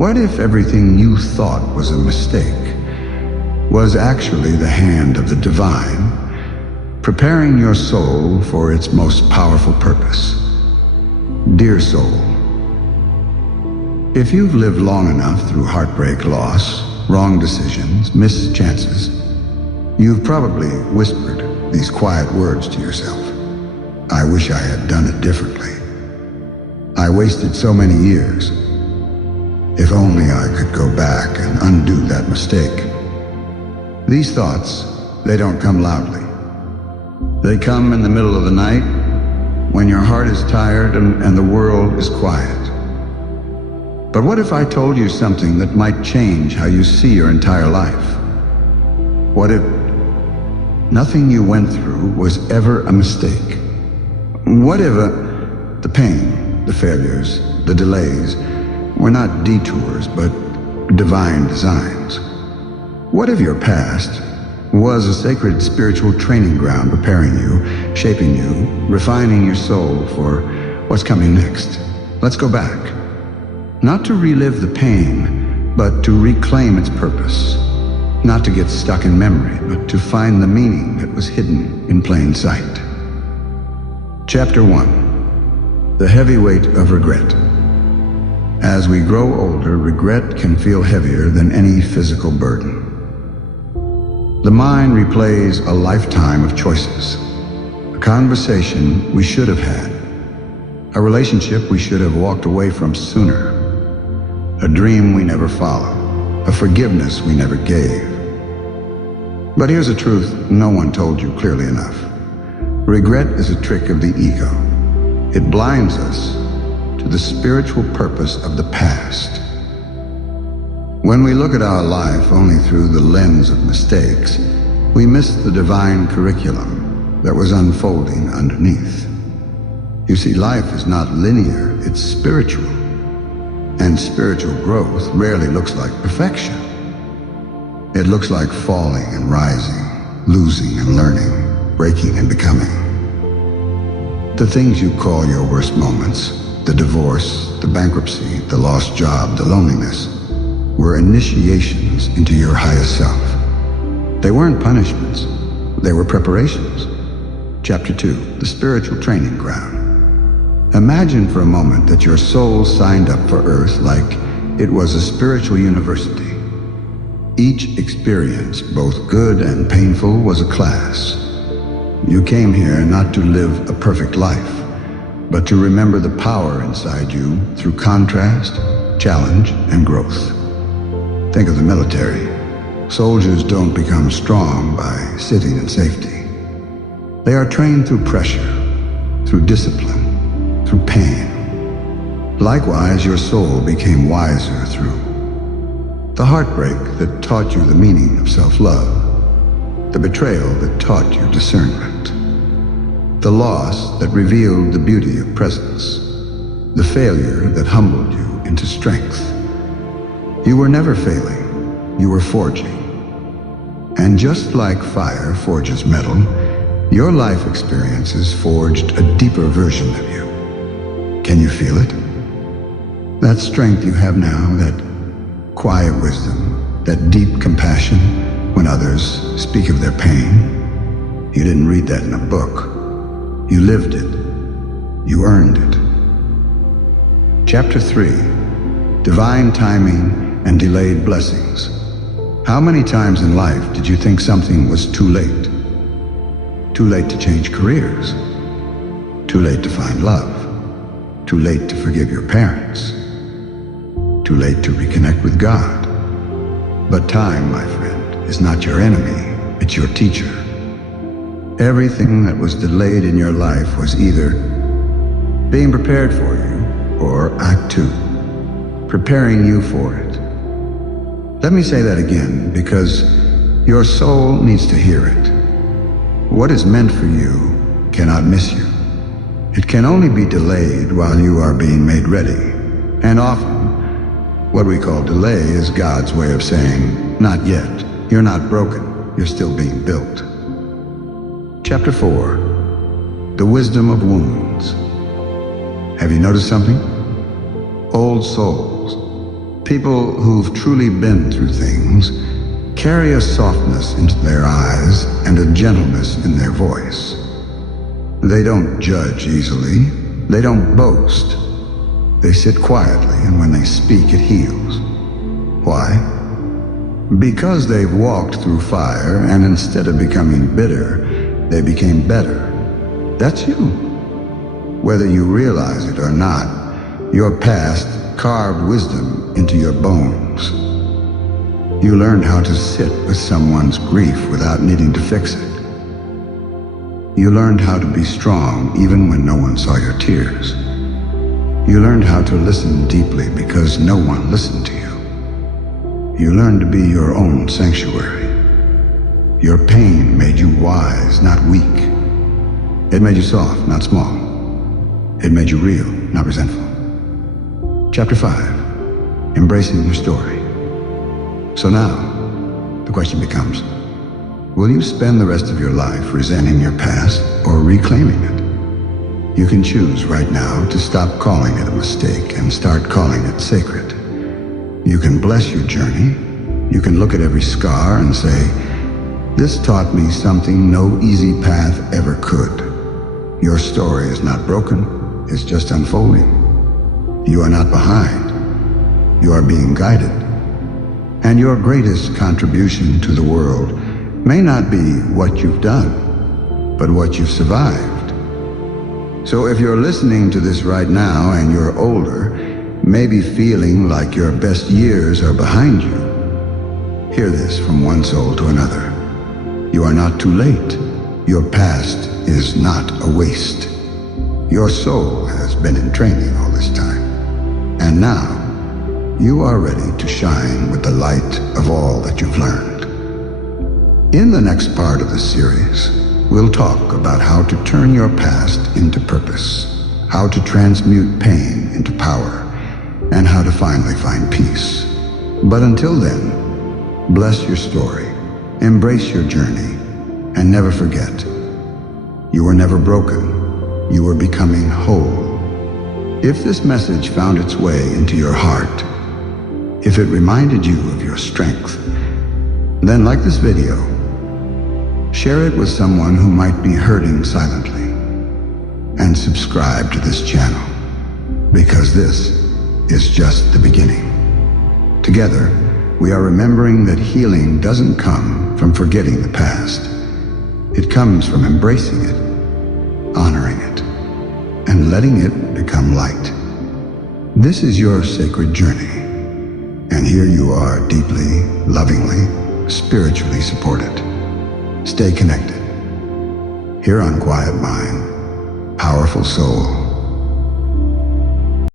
What if everything you thought was a mistake was actually the hand of the divine, preparing your soul for its most powerful purpose? Dear soul, if you've lived long enough through heartbreak, loss, wrong decisions, missed chances, you've probably whispered these quiet words to yourself. I wish I had done it differently. I wasted so many years. If only I could go back and undo that mistake. These thoughts, they don't come loudly. They come in the middle of the night, when your heart is tired and the world is quiet. But what if I told you something that might change how you see your entire life? What if nothing you went through was ever a mistake? What if the pain, the failures, the delays were not detours, but divine designs? What if your past was a sacred spiritual training ground, preparing you, shaping you, refining your soul for what's coming next? Let's go back. Not to relive the pain, but to reclaim its purpose. Not to get stuck in memory, but to find the meaning that was hidden in plain sight. Chapter 1. The heavy weight of regret. As we grow older, regret can feel heavier than any physical burden. The mind replays a lifetime of choices. A conversation we should have had. A relationship we should have walked away from sooner. A dream we never followed. A forgiveness we never gave. But here's a truth no one told you clearly enough. Regret is a trick of the ego. It blinds us to the spiritual purpose of the past. When we look at our life only through the lens of mistakes, we miss the divine curriculum that was unfolding underneath. You see, life is not linear, it's spiritual. And spiritual growth rarely looks like perfection. It looks like falling and rising, losing and learning, breaking and becoming. The things you call your worst moments, the divorce, the bankruptcy, the lost job, the loneliness, were initiations into your highest self. They weren't punishments, they were preparations. Chapter 2, the spiritual training ground. Imagine for a moment that your soul signed up for Earth like it was a spiritual university. Each experience, both good and painful, was a class. You came here not to live a perfect life, but to remember the power inside you through contrast, challenge, and growth. Think of the military. Soldiers don't become strong by sitting in safety. They are trained through pressure, through discipline, through pain. Likewise, your soul became wiser through the heartbreak that taught you the meaning of self-love, the betrayal that taught you discernment, the loss that revealed the beauty of presence, the failure that humbled you into strength. You were never failing, you were forging. And just like fire forges metal, your life experiences forged a deeper version of you. Can you feel it? That strength you have now, that quiet wisdom, that deep compassion when others speak of their pain. You didn't read that in a book. You lived it. You earned it. Chapter 3. Divine timing and delayed blessings. How many times in life did you think something was too late? Too late to change careers. Too late to find love. Too late to forgive your parents. Too late to reconnect with God. But time, my friend, is not your enemy, it's your teacher. Everything that was delayed in your life was either being prepared for you or Act 2, preparing you for it. Let me say that again, because your soul needs to hear it. What is meant for you cannot miss you. It can only be delayed while you are being made ready. And often, what we call delay is God's way of saying, not yet. You're not broken. You're still being built. Chapter 4. The wisdom of wounds. Have you noticed something? Old souls, People who've truly been through things carry a softness into their eyes and a gentleness in their voice. They don't judge easily. They don't boast. They sit quietly, and when they speak, it heals. Why? Because they've walked through fire, and instead of becoming bitter, they became better. That's you. Whether you realize it or not, your past carved wisdom into your bones. You learned how to sit with someone's grief without needing to fix it. You learned how to be strong even when no one saw your tears. You learned how to listen deeply because no one listened to you. You learned to be your own sanctuary. Your pain made you wise, not weak. It made you soft, not small. It made you real, not resentful. Chapter 5. Embracing your story. So now, the question becomes, will you spend the rest of your life resenting your past or reclaiming it? You can choose right now to stop calling it a mistake and start calling it sacred. You can bless your journey. You can look at every scar and say, this taught me something no easy path ever could. Your story is not broken, it's just unfolding. You are not behind. You are being guided. And your greatest contribution to the world may not be what you've done, but what you've survived. So if you're listening to this right now and you're older, maybe feeling like your best years are behind you, hear this from one soul to another. You are not too late. Your past is not a waste. Your soul has been in training all this time. And now, you are ready to shine with the light of all that you've learned. In the next part of the series, we'll talk about how to turn your past into purpose, how to transmute pain into power, and how to finally find peace. But until then, bless your story, embrace your journey, and never forget, you were never broken, you were becoming whole. If this message found its way into your heart, if it reminded you of your strength, then like this video, share it with someone who might be hurting silently, and subscribe to this channel, because this is just the beginning. Together, we are remembering that healing doesn't come from forgetting the past. It comes from embracing it, honoring it, and letting it become light. This is your sacred journey. And here you are, deeply, lovingly, spiritually supported. Stay connected. Here on Quiet Mind, Powerful Soul.